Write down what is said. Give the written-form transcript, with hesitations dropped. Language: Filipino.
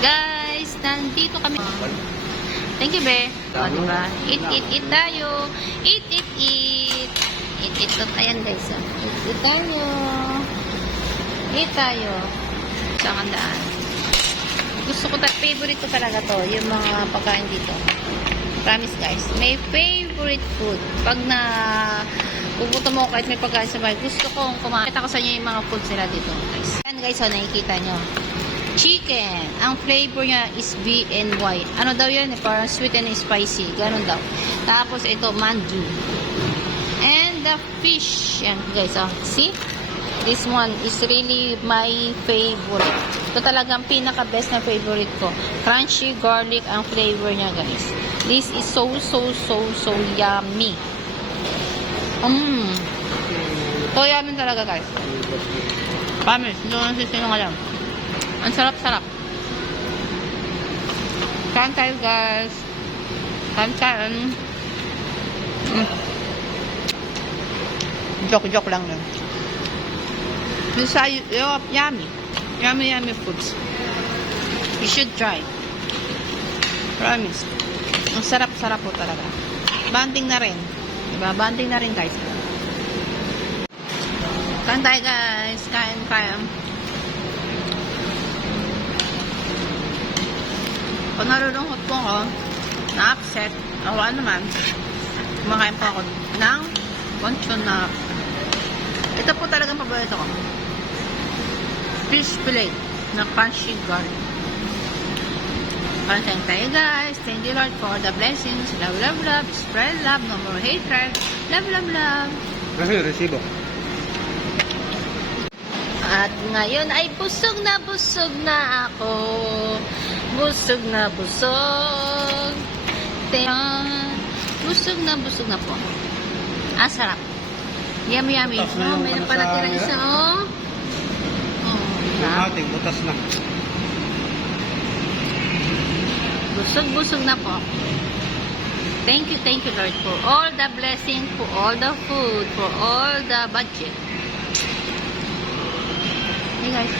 Guys, nandito kami. Thank you, be. O, diba? Eat tayo. Eat. Eat. Ayan, guys. Eat tayo. Eat tayo. Sa kandaan. Gusto ko, favorite ko talaga to. Yung mga pagkain dito. Promise, guys. May favorite food. Pag na pupunta mo kahit may pagkain sa bahay, gusto kong kumain. Kita ko sa inyo yung mga food sila dito, guys. Ayan, guys, nakikita nyo. Chicken. Ang flavor niya is BNY. Ano daw yan? Parang sweet and spicy. Ganun daw. Tapos ito, mandu. And the fish. Yan, guys. Oh. See? This one is really my favorite. Ito talagang pinaka-best na favorite ko. Crunchy garlic ang flavor niya, guys. This is so yummy. So yummy talaga, guys. Promise. Hindi ko nasisinungalang. Ang sarap-sarap. Kain tayo, guys. Kain. Joke lang lang. This is yummy. Yummy foods. You should try. Promise. Ang sarap-sarap po talaga. Banding na rin. Diba? Banding na rin, guys. Kain tayo, guys. Kain. Pag narulungkot po ako, na-upset, awa naman, kumakain po ako ng lechon na ito po talagang paborito ko. Fish fillet na crunchy garlic. Kain tayo, guys. Thank you, Lord, for the blessings. Love. Spread love. No more hatred. Love. Kasi resibo. At ngayon ay busog na ako. Busog na. Busog na po. Sarap. Yummy. Oh, may napalatira isa, oh. Yung ating butas na. Busog na po. Thank you, Lord, for all the blessing, for all the food, for all the budget. Hey, guys.